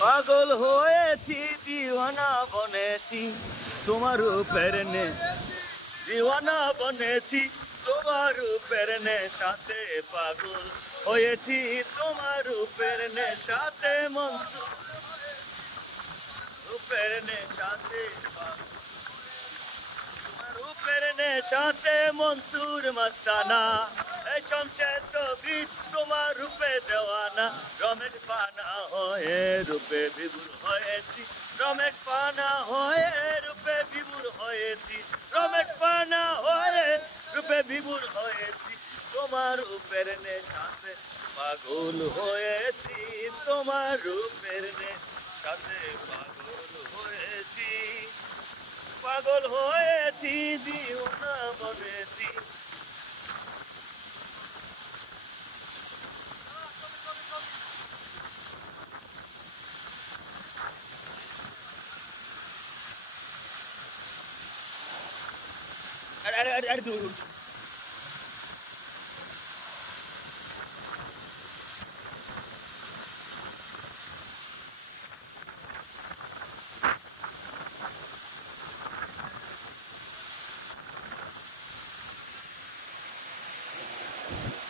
পাগল হয়েছি, দিওয়ানা বনেছি, তোমার রূপের নে দিওয়ানা বনেছি, তোমার রূপের সাথে পাগল হয়েছি, তোমার রূপের সাথে রূপের সাথে পাগল। তোমার সাথে মনসুর মস্তানা। এই শমশের তো বীজ তোমার রূপে দেওয়ানা রমেশ পানা হয়ে রূপে বিভুর হয়েছি। রমেশ পানা হয়ে রূপে বিভুর হয়েছি। রমেশ পানা হয়ে রূপে বিভুর হয়েছি। তোমার রূপের সাথে পাগল হয়েছি। তোমার রূপের সাথে পাগল হয়েছি। পাগল হয়েছি দিওনা বনেছি আরে അടുത്ത് വിടും you